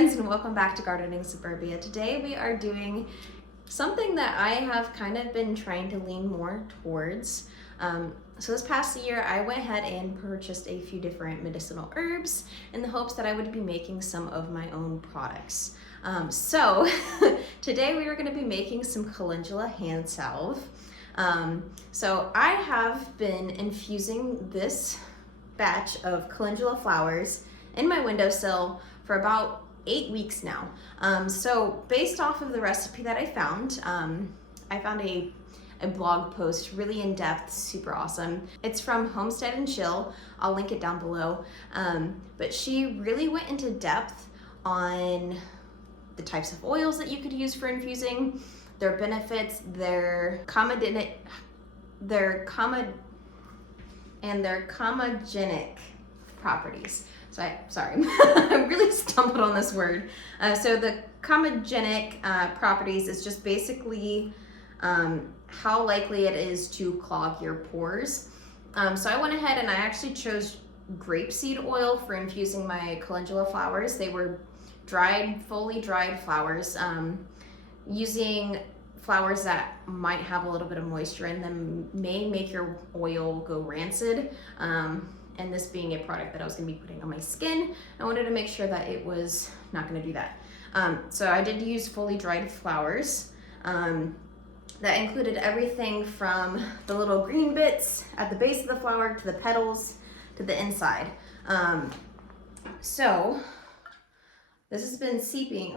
friends, and welcome back to Gardening Suburbia. Today we are doing something that I have kind of been trying to lean more towards. So this past year I went ahead and purchased a few different medicinal herbs in the hopes that I would be making some of my own products. So today we are going to be making some calendula hand salve. So I have been infusing this batch of calendula flowers in my windowsill for about 8 weeks now. So based off of the recipe that I found a blog post, really in depth, super awesome. It's from Homestead and Chill. I'll link it down below. But she really went into depth on the types of oils that you could use for infusing, their benefits, their comedogenic properties. So I really stumbled on this word. So the comedogenic properties is just basically how likely it is to clog your pores. So I went ahead and I actually chose grapeseed oil for infusing my calendula flowers. They were fully dried flowers, using flowers that might have a little bit of moisture in them may make your oil go rancid. And this being a product that I was going to be putting on my skin, I wanted to make sure that it was not going to do that. So I did use fully dried flowers. That included everything from the little green bits at the base of the flower to the petals to the inside. So this has been steeping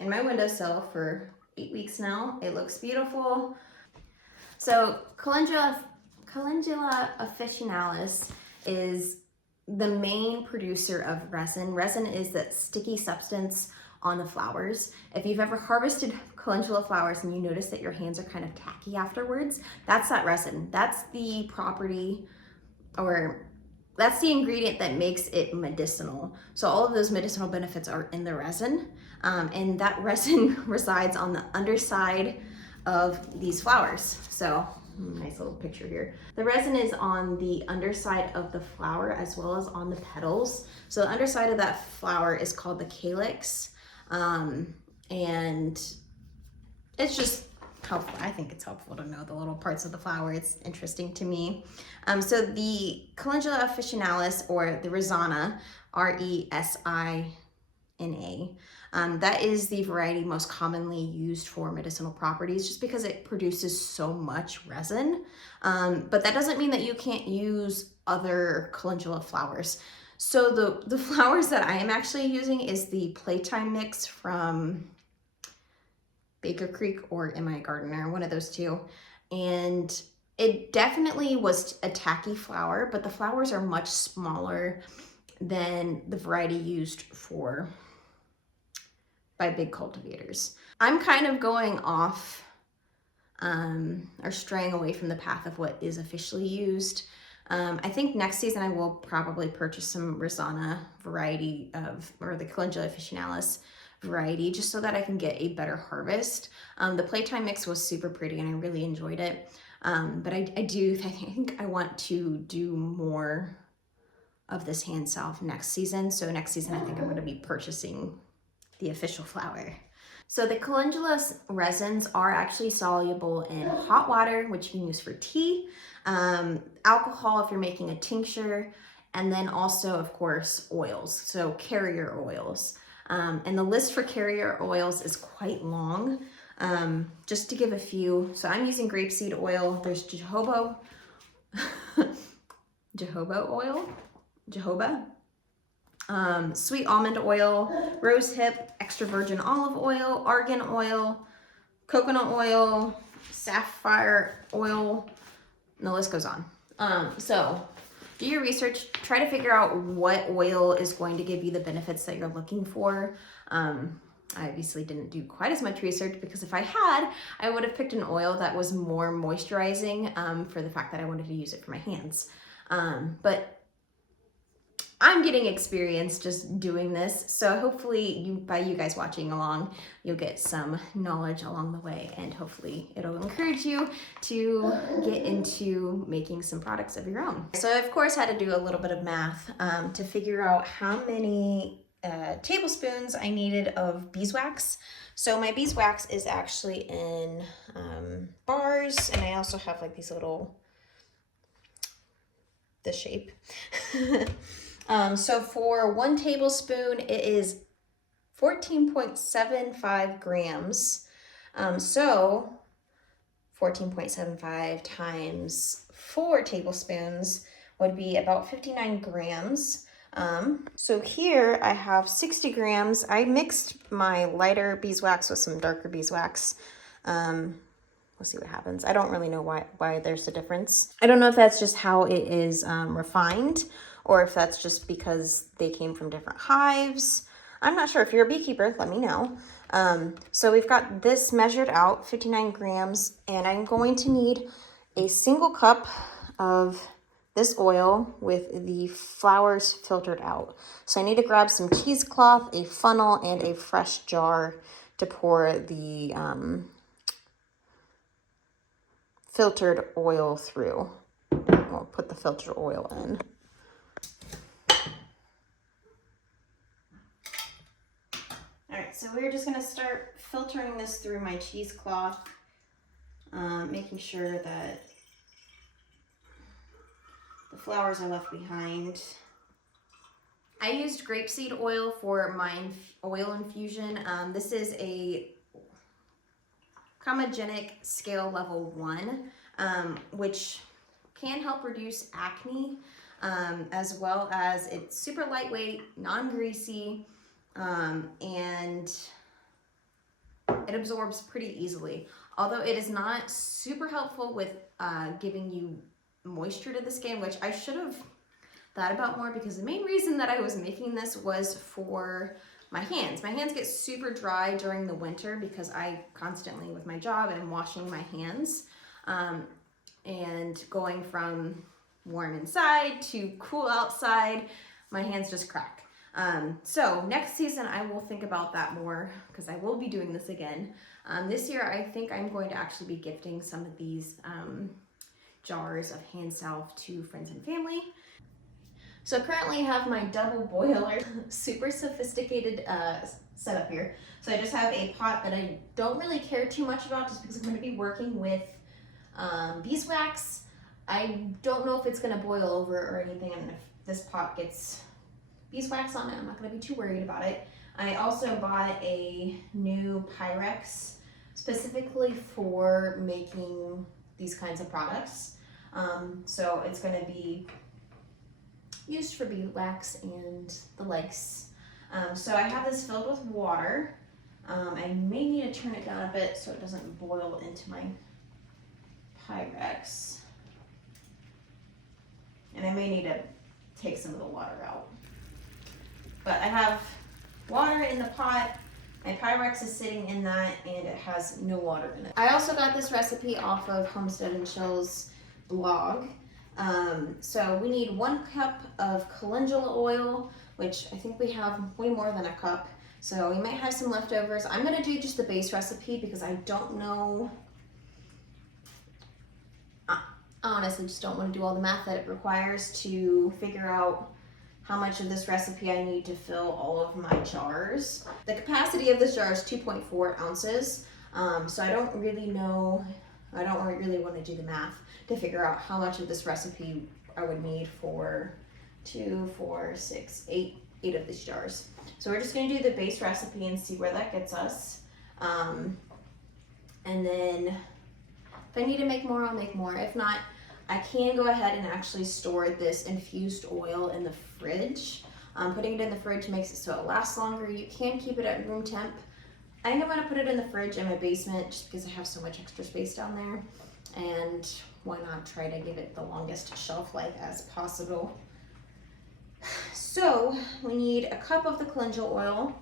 in my windowsill for 8 weeks now. It looks beautiful. So Calendula officinalis is the main producer of resin. Resin is that sticky substance on the flowers. If you've ever harvested calendula flowers and you notice that your hands are kind of tacky afterwards, that's that resin. That's the property, or that's the ingredient that makes it medicinal. So all of those medicinal benefits are in the resin, and that resin resides on the underside of these flowers. So nice little picture here. The resin is on the underside of the flower as well as on the petals. So the underside of that flower is called the calyx, and it's just helpful. I think it's helpful to know the little parts of the flower. It's interesting to me. So the Calendula officinalis, or the Resina, Resina, that is the variety most commonly used for medicinal properties, just because it produces so much resin. But that doesn't mean that you can't use other calendula flowers. So the flowers that I am actually using is the Playtime mix from Baker Creek or Am I a Gardener, one of those two. And it definitely was a tacky flower, but the flowers are much smaller than the variety used by big cultivators. I'm kind of going off or straying away from the path of what is officially used. I think next season I will probably purchase some Resina variety or the Calendula officinalis variety, just so that I can get a better harvest. The Playtime mix was super pretty and I really enjoyed it. But I think I want to do more of this hand salve next season. So next season I think I'm going to be purchasing the official flower. So the calendula resins are actually soluble in hot water, which you can use for tea, alcohol if you're making a tincture, and then also, of course, oils, so carrier oils. And the list for carrier oils is quite long. Just to give a few, so I'm using grapeseed oil. There's jojoba oil, sweet almond oil, rosehip, extra virgin olive oil, argan oil, coconut oil, sapphire oil, and the list goes on. So do your research, try to figure out what oil is going to give you the benefits that you're looking for. I obviously didn't do quite as much research, because if I had, I would have picked an oil that was more moisturizing, for the fact that I wanted to use it for my hands. But I'm getting experience just doing this, so hopefully by you guys watching along, you'll get some knowledge along the way, and hopefully it'll encourage you to get into making some products of your own. So I, of course, had to do a little bit of math to figure out how many tablespoons I needed of beeswax. So my beeswax is actually in bars, and I also have like these little, this shape. So for 1 tablespoon, it is 14.75 grams. So 14.75 times 4 tablespoons would be about 59 grams. So here I have 60 grams. I mixed my lighter beeswax with some darker beeswax. We'll see what happens. I don't really know why there's a difference. I don't know if that's just how it is refined, or if that's just because they came from different hives. I'm not sure. If you're a beekeeper, let me know. So we've got this measured out, 59 grams, and I'm going to need a single cup of this oil with the flowers filtered out. So I need to grab some cheesecloth, a funnel, and a fresh jar to pour the filtered oil through. We'll put the filtered oil in. All right, so we're just gonna start filtering this through my cheesecloth, making sure that the flowers are left behind. I used grapeseed oil for my oil infusion. This is a comedogenic scale level 1, which can help reduce acne, as well as it's super lightweight, non-greasy, and it absorbs pretty easily. Although it is not super helpful with giving you moisture to the skin, which I should have thought about more, because the main reason that I was making this was for my hands. My hands get super dry during the winter because I constantly, with my job, am washing my hands, and going from warm inside to cool outside, my hands just crack. So next season I will think about that more, because I will be doing this again. This year I think I'm going to actually be gifting some of these jars of hand salve to friends and family. So currently I have my double boiler, super sophisticated setup here. So I just have a pot that I don't really care too much about, just because I'm going to be working with beeswax. I don't know if it's going to boil over or anything, and if this pot gets beeswax on it, I'm not going to be too worried about it. I also bought a new Pyrex specifically for making these kinds of products. So it's going to be used for beeswax and the likes. So I have this filled with water. I may need to turn it down a bit so it doesn't boil into my Pyrex. And I may need to take some of the water out. But I have water in the pot. My Pyrex is sitting in that, and it has no water in it. I also got this recipe off of Homestead and Chill's blog. So we need 1 cup of calendula oil, which I think we have way more than a cup. So we might have some leftovers. I'm gonna do just the base recipe because I don't know. I honestly just don't want to do all the math that it requires to figure out how much of this recipe I need to fill all of my jars. The capacity of this jar is 2.4 ounces. So I don't really know, I don't really want to do the math to figure out how much of this recipe I would need for 2, 4, 6, 8 of these jars. So we're just going to do the base recipe and see where that gets us. And then if I need to make more, I'll make more. If not, I can go ahead and actually store this infused oil in the fridge. Putting it in the fridge makes it so it lasts longer. You can keep it at room temp. I think I'm going to put it in the fridge in my basement just because I have so much extra space down there. And why not try to give it the longest shelf life as possible. So we need a cup of the calendula oil,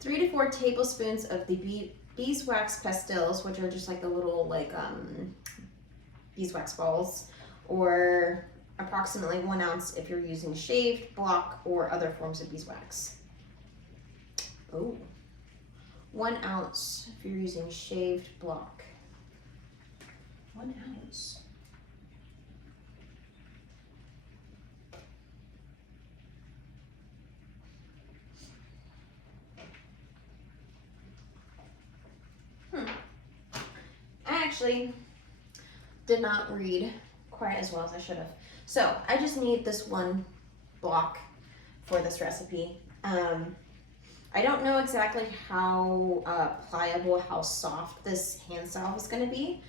3 to 4 tablespoons of the beeswax pastils, which are just like the little beeswax balls, or approximately 1 ounce if you're using shaved, block, or other forms of beeswax. Oh, 1 ounce if you're using shaved block. 1 ounce. actually did not read quite as well as I should have. So I just need this one block for this recipe. I don't know exactly how pliable, how soft this hand salve is going to be.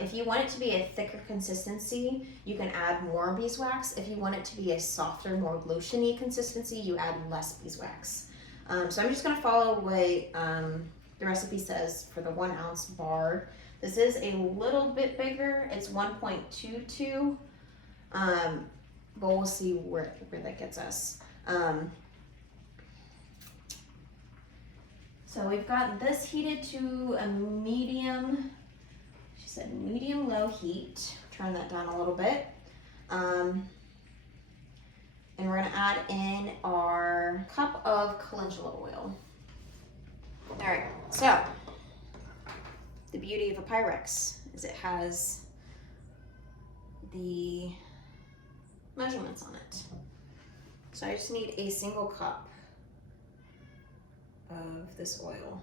If you want it to be a thicker consistency, you can add more beeswax. If you want it to be a softer, more lotiony consistency, you add less beeswax. So I'm just going to follow what the recipe says for the 1 ounce bar. This is a little bit bigger. It's 1.22, but we'll see where that gets us. So we've got this heated to a medium, she said medium-low heat. Turn that down a little bit. And we're gonna add in our cup of calendula oil. All right, so the beauty of a Pyrex is it has the measurements on it. So I just need a single cup of this oil.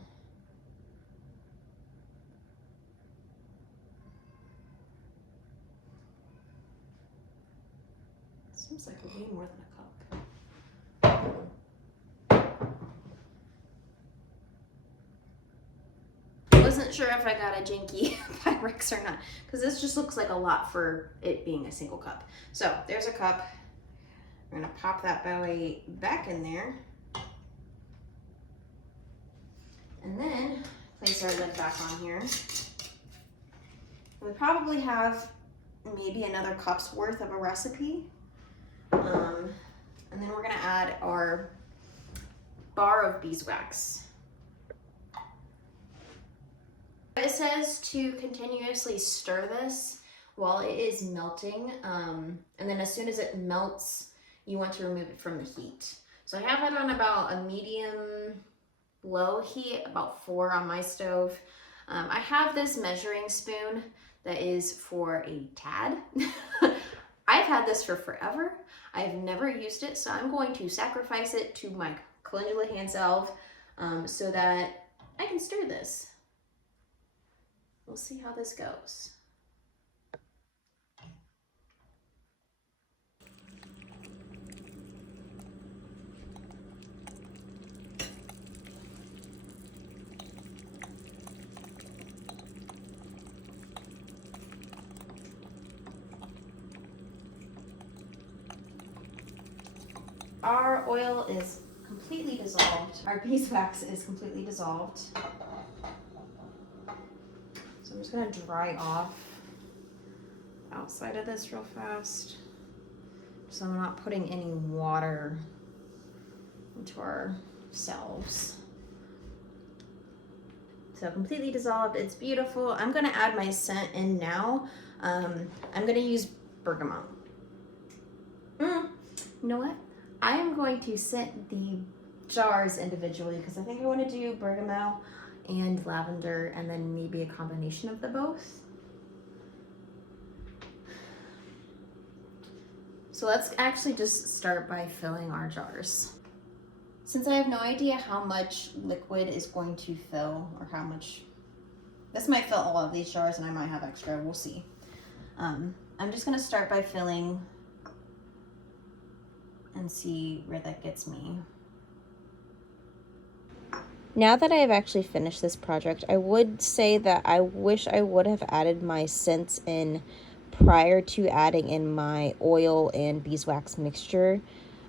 Seems like way more than a cup. I wasn't sure if I got a janky Pyrex or not, because this just looks like a lot for it being a single cup. So there's a cup. We're gonna pop that belly back in there. And then place our lid back on here. We probably have maybe another cup's worth of a recipe. And then we're gonna add our bar of beeswax. It says to continuously stir this while it is melting. And then as soon as it melts, you want to remove it from the heat. So I have it on about a medium low heat, about 4 on my stove. I have this measuring spoon that is for a tad. I've had this for forever. I've never used it, so I'm going to sacrifice it to my calendula hand salve so that I can stir this. We'll see how this goes. Our oil is completely dissolved. Our beeswax is completely dissolved. So I'm just gonna dry off outside of this real fast, so I'm not putting any water into our salves. So completely dissolved, it's beautiful. I'm gonna add my scent in now. I'm gonna use bergamot. You know what? I am going to scent the jars individually because I think I want to do bergamot and lavender and then maybe a combination of the both. So let's actually just start by filling our jars. Since I have no idea how much liquid is going to fill or how much, this might fill all of these jars and I might have extra, we'll see. I'm just gonna start by filling and see where that gets me. Now that I have actually finished this project, I would say that I wish I would have added my scents in prior to adding in my oil and beeswax mixture,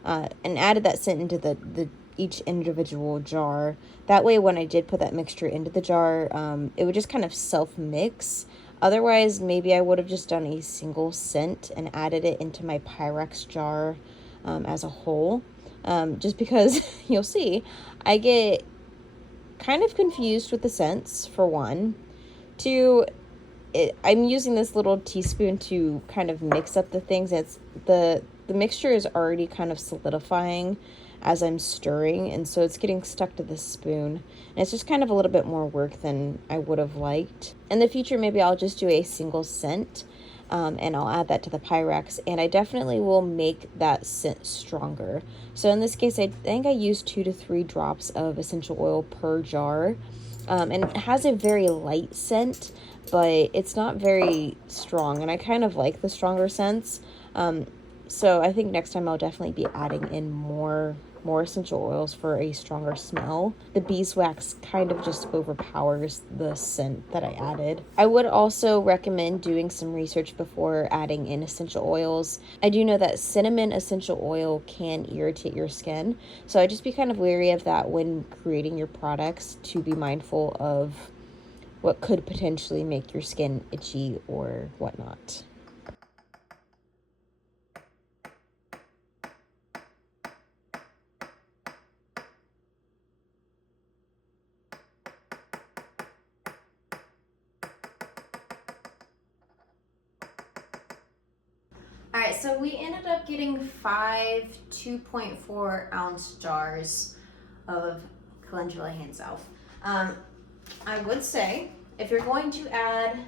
and added that scent into each individual jar. That way when I did put that mixture into the jar, it would just kind of self-mix. Otherwise, maybe I would have just done a single scent and added it into my Pyrex jar as a whole, just because you'll see I get kind of confused with the scents, for one. Two, I'm using this little teaspoon to kind of mix up the things. It's the mixture is already kind of solidifying as I'm stirring, and so it's getting stuck to the spoon, and it's just kind of a little bit more work than I would have liked. In the future, maybe I'll just do a single scent and I'll add that to the Pyrex, and I definitely will make that scent stronger. So in this case, I think I used 2 to 3 drops of essential oil per jar, and it has a very light scent, but it's not very strong, and I kind of like the stronger scents. So I think next time I'll definitely be adding in more essential oils for a stronger smell. The beeswax kind of just overpowers the scent that I added. I would also recommend doing some research before adding in essential oils. I do know that cinnamon essential oil can irritate your skin, so I'd just be kind of wary of that when creating your products, to be mindful of what could potentially make your skin itchy or whatnot. All right, so we ended up getting 5 2.4 ounce jars of Calendula hand salve. I would say if you're going to add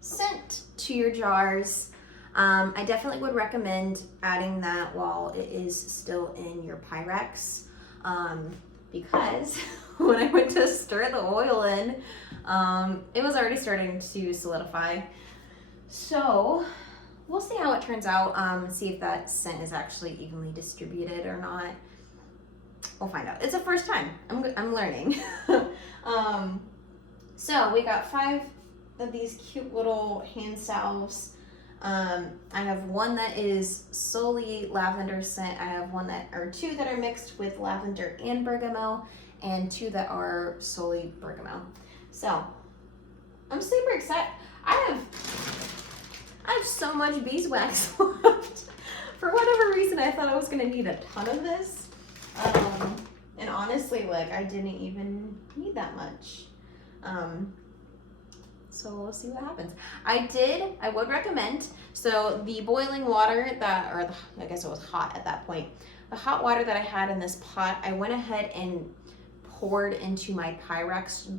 scent to your jars, I definitely would recommend adding that while it is still in your Pyrex, because when I went to stir the oil in, it was already starting to solidify. So we'll see how it turns out, see if that scent is actually evenly distributed or not. We'll find out. It's the first time. I'm learning. So we got 5 of these cute little hand salves. I have one that is solely lavender scent. I have two that are mixed with lavender and bergamot, and 2 that are solely bergamot. So I'm super excited. I have so much beeswax left. For whatever reason, I thought I was gonna need a ton of this. And honestly, like, I didn't even need that much. So we'll see what happens. I would recommend, so the boiling water I guess it was hot at that point. The hot water that I had in this pot, I went ahead and poured into my Pyrex,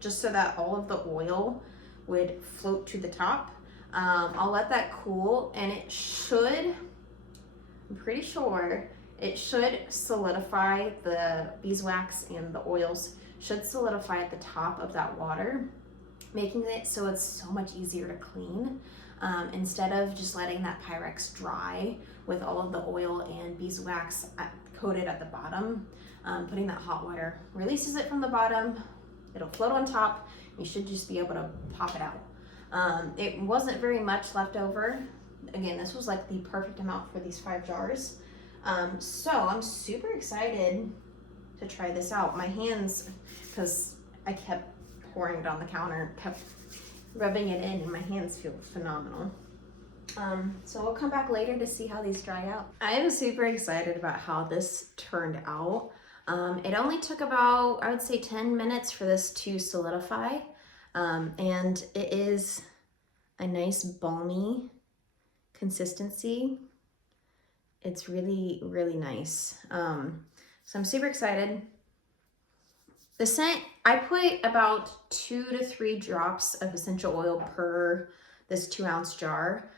just so that all of the oil would float to the top. I'll let that cool, and I'm pretty sure it should solidify. The beeswax and the oils should solidify at the top of that water, making it so it's so much easier to clean, instead of just letting that Pyrex dry with all of the oil and beeswax coated at the bottom. Putting that hot water releases it from the bottom. It'll float on top. You should just be able to pop it out. It wasn't very much left over. Again, this was like the perfect amount for these 5 jars. So I'm super excited to try this out. My hands, because I kept pouring it on the counter, kept rubbing it in, and my hands feel phenomenal. So we'll come back later to see how these dry out. I am super excited about how this turned out. It only took about, I would say, 10 minutes for this to solidify. And it is a nice balmy consistency. It's really, really nice. So I'm super excited. The scent, I put about 2 to 3 drops of essential oil per this 2 ounce jar.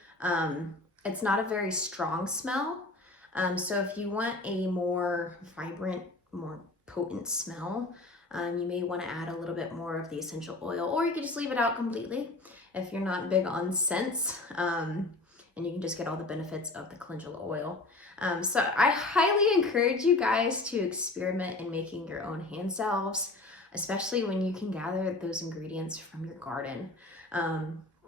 It's not a very strong smell. So if you want a more vibrant, more potent smell, you may want to add a little bit more of the essential oil, or you could just leave it out completely if you're not big on scents, and you can just get all the benefits of the calendula oil. So I highly encourage you guys to experiment in making your own hand salves, especially when you can gather those ingredients from your garden.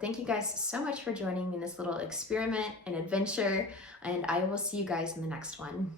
Thank you guys so much for joining me in this little experiment and adventure, and I will see you guys in the next one.